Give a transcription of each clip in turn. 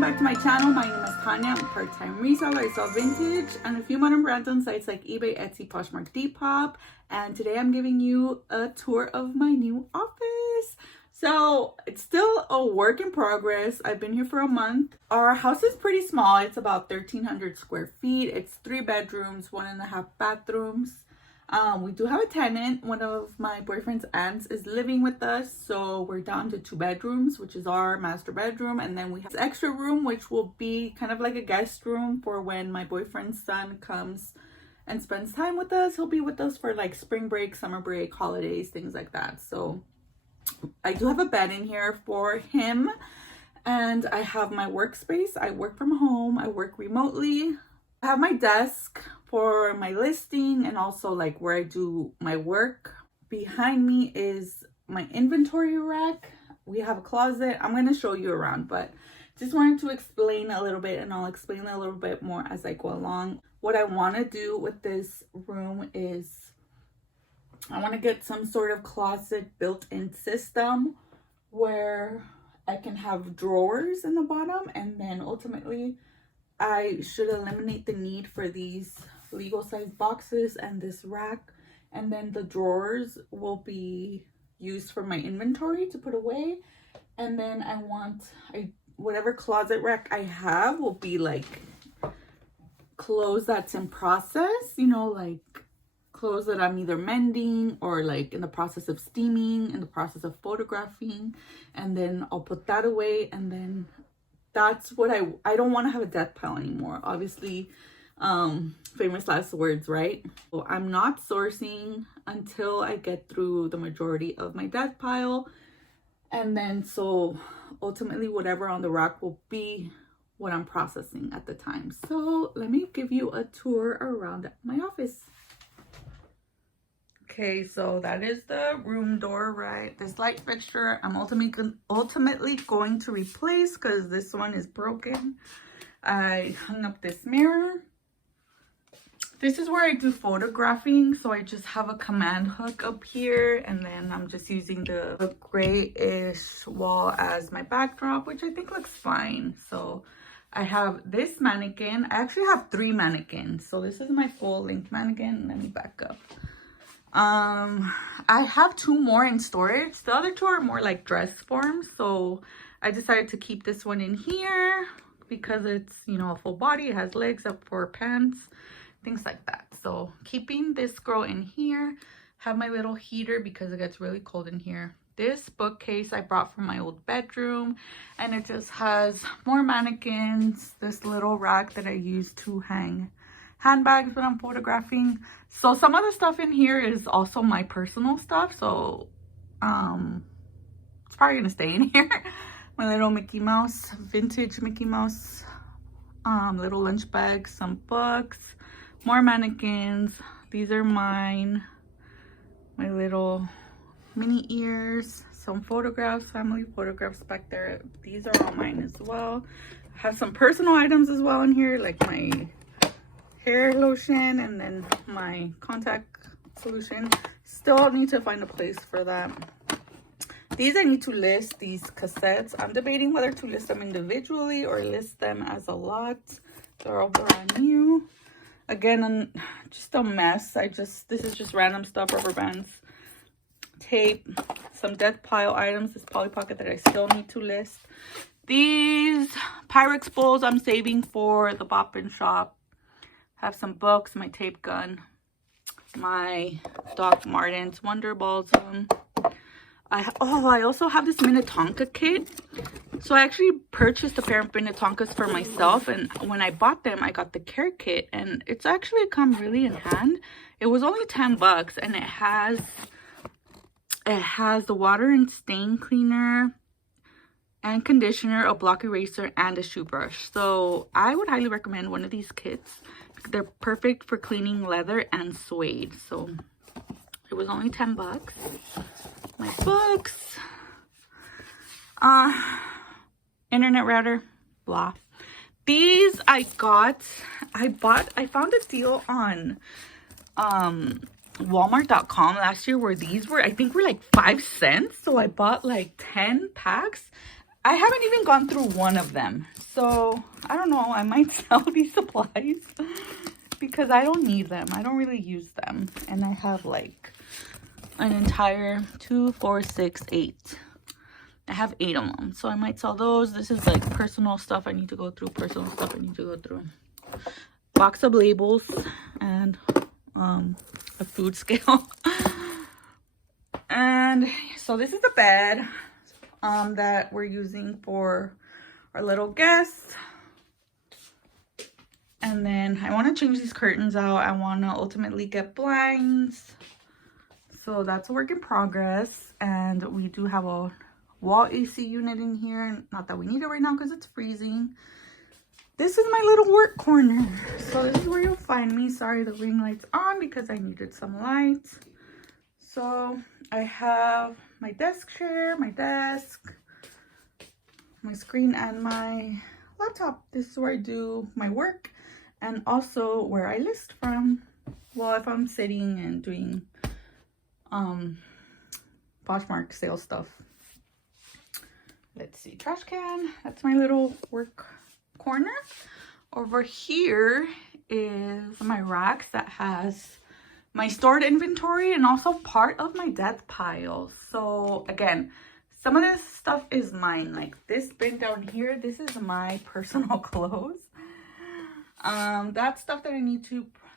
welcome back to my channel. My name is Tania. I'm a part-time reseller. I sell vintage and a few modern brands on sites like eBay, Etsy, Poshmark, Depop. And today I'm giving you a tour of my new office. So it's still a work in progress. I've been here for a month. Our house is pretty small. It's about 1,300 square feet. It's 3 bedrooms, 1.5 bathrooms. We do have a tenant. One of my boyfriend's aunts is living with us, so we're down to 2 bedrooms, which is our master bedroom, and then we have this extra room which will be kind of like a guest room for when my boyfriend's son comes and spends time with us. He'll be with us for like spring break, summer break, holidays, things like that. So I do have a bed in here for him, and I have my workspace. I work from home. I work remotely. I have my desk for my listing and also like where I do my work. Behind me is my inventory rack. We have a closet. I'm going to show you around, but just wanted to explain a little bit, and I'll explain a little bit more as I go along. What I want to do with this room is I want to get some sort of closet built-in system where I can have drawers in the bottom, and then ultimately I should eliminate the need for these legal size boxes and this rack, and then the drawers will be used for my inventory to put away. And then I want whatever closet rack I have will be like clothes that's in process, you know, like clothes that I'm either mending or like in the process of steaming, in the process of photographing, and then I'll put that away. And then that's what I don't want to have a death pile anymore. Obviously, famous last words, right? So I'm not sourcing until I get through the majority of my death pile. And then so ultimately whatever on the rack will be what I'm processing at the time. So let me give you a tour around my office. Okay, so that is the room door, right? This light fixture I'm ultimately going to replace because this one is broken. I hung up this mirror. This is where I do photographing, so I just have a command hook up here, and then I'm just using the grayish wall as my backdrop, which I think looks fine. So I have this mannequin. I actually have 3 mannequins. So this is my full-length mannequin. Let me back up. I have 2 more in storage. The other 2 are more like dress forms, so I decided to keep this one in here because it's, you know, a full body. It has legs up for pants, things like that. So keeping this girl in here. Have my little heater because it gets really cold in here. This bookcase I brought from my old bedroom, and it just has more mannequins, this little rack that I use to hang handbags when I'm photographing. So some of the stuff in here is also my personal stuff, so it's probably gonna stay in here. My little Mickey Mouse, vintage Mickey Mouse, little lunch bags, some books, more mannequins. These are mine. My little mini ears, some photographs, family photographs back there. These are all mine as well. I have some personal items as well in here, like my hair lotion and then my contact solution. Still need to find a place for that. These I need to list, these cassettes. I'm debating whether to list them individually or list them as a lot. They're all brand new. Again, just a mess. This is just random stuff, rubber bands, tape, some death pile items, this Polly Pocket that I still need to list. These Pyrex bowls I'm saving for the Bop and Shop. Have some books, my tape gun, my Doc Martens Wonder Balls. I also have this Minnetonka kit. So I actually purchased a pair of Minnetonkas for myself, and when I bought them, I got the care kit, and it's actually come really in hand. It was only $10, and it has the water and stain cleaner and conditioner, a block eraser, and a shoe brush. So I would highly recommend one of these kits. They're perfect for cleaning leather and suede. So it was only $10. My books, internet router, blah. These I found a deal on Walmart.com last year where these were, I think, were like 5 cents. So I bought like 10 packs. I haven't even gone through one of them. So I don't know. I might sell these supplies because I don't need them. I don't really use them. And I have like an entire 2, 4, 6, 8. I have 8 of them. So I might sell those. This is like personal stuff I need to go through. Personal stuff I need to go through. Box of labels and a food scale. And so this is the bed that we're using for our little guests. And then I want to change these curtains out. I want to ultimately get blinds. So that's a work in progress. And we do have a wall AC unit in here. Not that we need it right now because it's freezing. This is my little work corner. So this is where you'll find me. Sorry, the ring light's on because I needed some light. So I have my desk chair, my desk, my screen, and my laptop. This is where I do my work and also where I list from. Well, if I'm sitting and doing Poshmark sale stuff. Let's see, trash can. That's my little work corner. Over here is my racks that has my stored inventory and also part of my death pile. So again, some of this stuff is mine. Like this bin down here, this is my personal clothes. That stuff that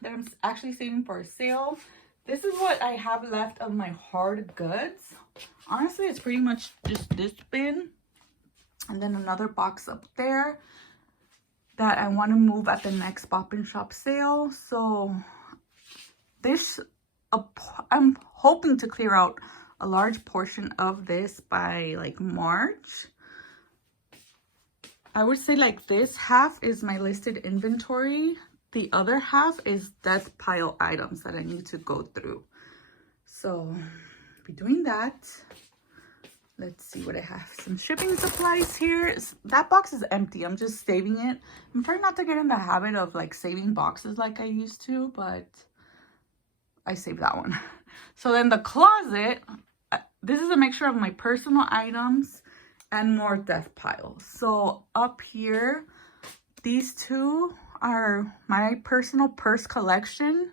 that I'm actually saving for a sale. This is what I have left of my hard goods. Honestly, it's pretty much just this bin. And then another box up there that I want to move at the next Pop and Shop sale. So this, I'm hoping to clear out a large portion of this by like March. I would say like this half is my listed inventory. The other half is death pile items that I need to go through. So I'll be doing that. Let's see what I have. Some shipping supplies here. That box is empty. I'm just saving it. I'm trying not to get in the habit of like saving boxes like I used to, but I saved that one. So then the closet, this is a mixture of my personal items and more death piles. So up here, these two are my personal purse collection.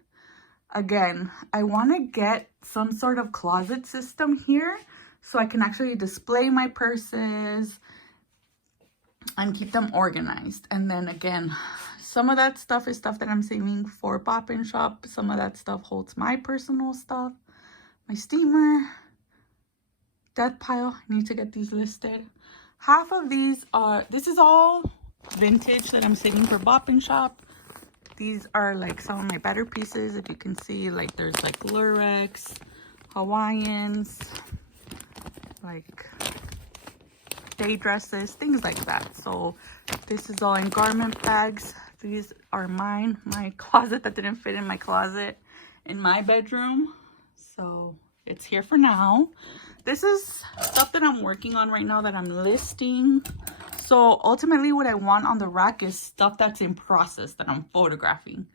Again, I want to get some sort of closet system here so I can actually display my purses and keep them organized. And then again, some of that stuff is stuff that I'm saving for Pop and Shop. Some of that stuff holds my personal stuff. My steamer, death pile, I need to get these listed. Half of these are, this is all vintage that I'm saving for Pop and Shop. These are like some of my better pieces. If you can see, like there's like Lurex, Hawaiians, like day dresses, things like that. So this is all in garment bags. These are mine, my closet that didn't fit in my closet in my bedroom. So it's here for now. This is stuff that I'm working on right now that I'm listing. So ultimately what I want on the rack is stuff that's in process that I'm photographing.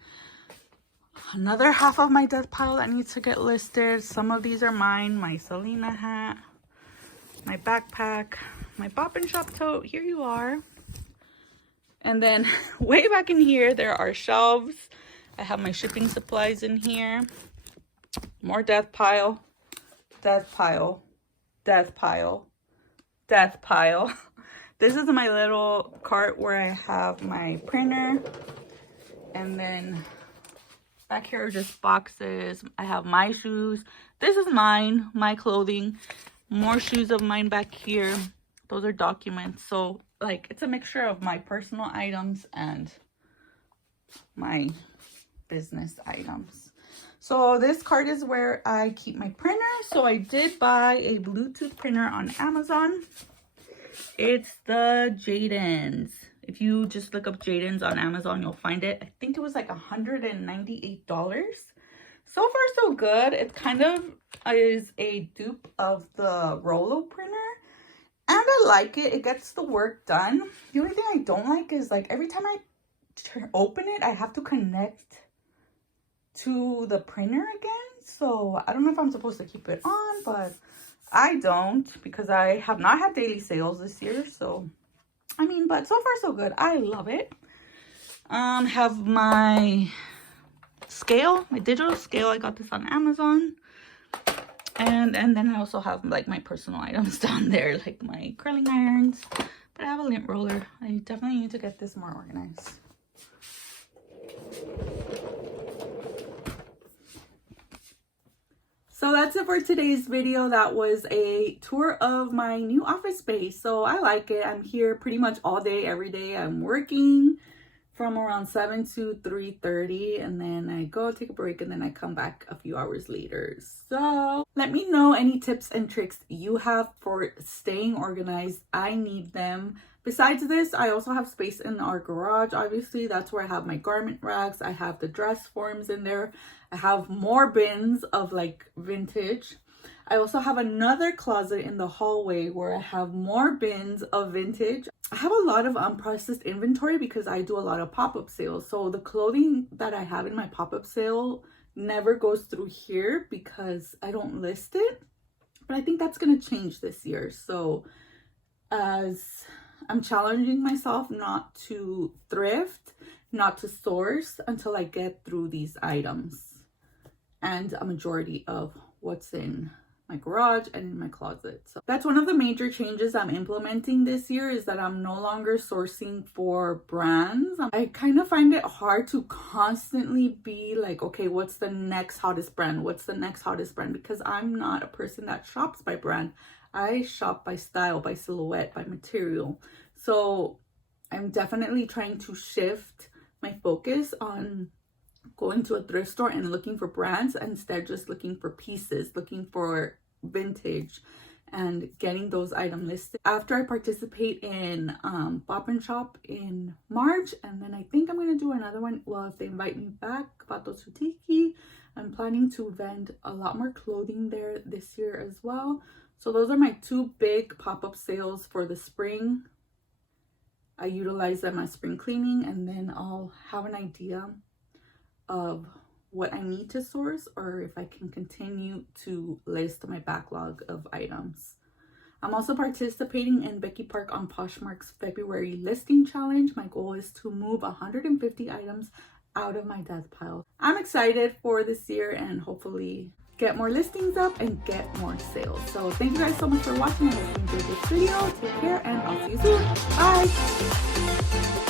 Another half of my death pile that needs to get listed. Some of these are mine. My Selena hat, my backpack, my Pop and Shop tote. Here you are. And then way back in here, there are shelves. I have my shipping supplies in here. More death pile, death pile, death pile, death pile. This is my little cart where I have my printer. And then back here are just boxes. I have my shoes. This is mine, my clothing. More shoes of mine back here. Those are documents. So like it's a mixture of my personal items and my business items. So this cart is where I keep my printer. So I did buy a Bluetooth printer on Amazon. It's the Jaden's. If you just look up Jaden's on Amazon, you'll find it. I think it was like $198. So far, so good. It kind of is a dupe of the Rollo printer. And I like it. It gets the work done. The only thing I don't like is like every time I open it, I have to connect to the printer again. So I don't know if I'm supposed to keep it on, but I don't, because I have not had daily sales this year. So, I mean, but so far so good. I love it. Have my scale, my digital scale. I got this on Amazon. And then I also have like my personal items down there, like my curling irons. But I have a lint roller. I definitely need to get this more organized. So that's it for today's video. That was a tour of my new office space. So I like it. I'm here pretty much all day, every day. I'm working from around 7 to 3:30, and then I go take a break, and then I come back a few hours later. So let me know any tips and tricks you have for staying organized. I need them. Besides this, I also have space in our garage. Obviously, that's where I have my garment racks. I have the dress forms in there. I have more bins of like vintage. I also have another closet in the hallway where I have more bins of vintage. I have a lot of unprocessed inventory because I do a lot of pop-up sales. So the clothing that I have in my pop-up sale never goes through here because I don't list it. But I think that's going to change this year. So as I'm challenging myself not to thrift, not to source until I get through these items and a majority of what's in my garage and in my closet. So that's one of the major changes I'm implementing this year, is that I'm no longer sourcing for brands. I kind of find it hard to constantly be like, okay, what's the next hottest brand? What's the next hottest brand? Because I'm not a person that shops by brand. I shop by style, by silhouette, by material. So I'm definitely trying to shift my focus on going to a thrift store and looking for brands instead, just looking for pieces, looking for vintage and getting those items listed. After I participate in Pop and Shop in March, and then I think I'm going to do another one. Well, if they invite me back, Pato Sutiki, I'm planning to vend a lot more clothing there this year as well. So those are my two big pop-up sales for the spring. I utilize them as spring cleaning, and then I'll have an idea of what I need to source, or if I can continue to list my backlog of items. I'm also participating in Becky Park on Poshmark's February listing challenge. My goal is to move 150 items out of my death pile. I'm excited for this year and hopefully get more listings up and get more sales. So thank you guys so much for watching. I hope you enjoyed this video. Take care and I'll see you soon. Bye.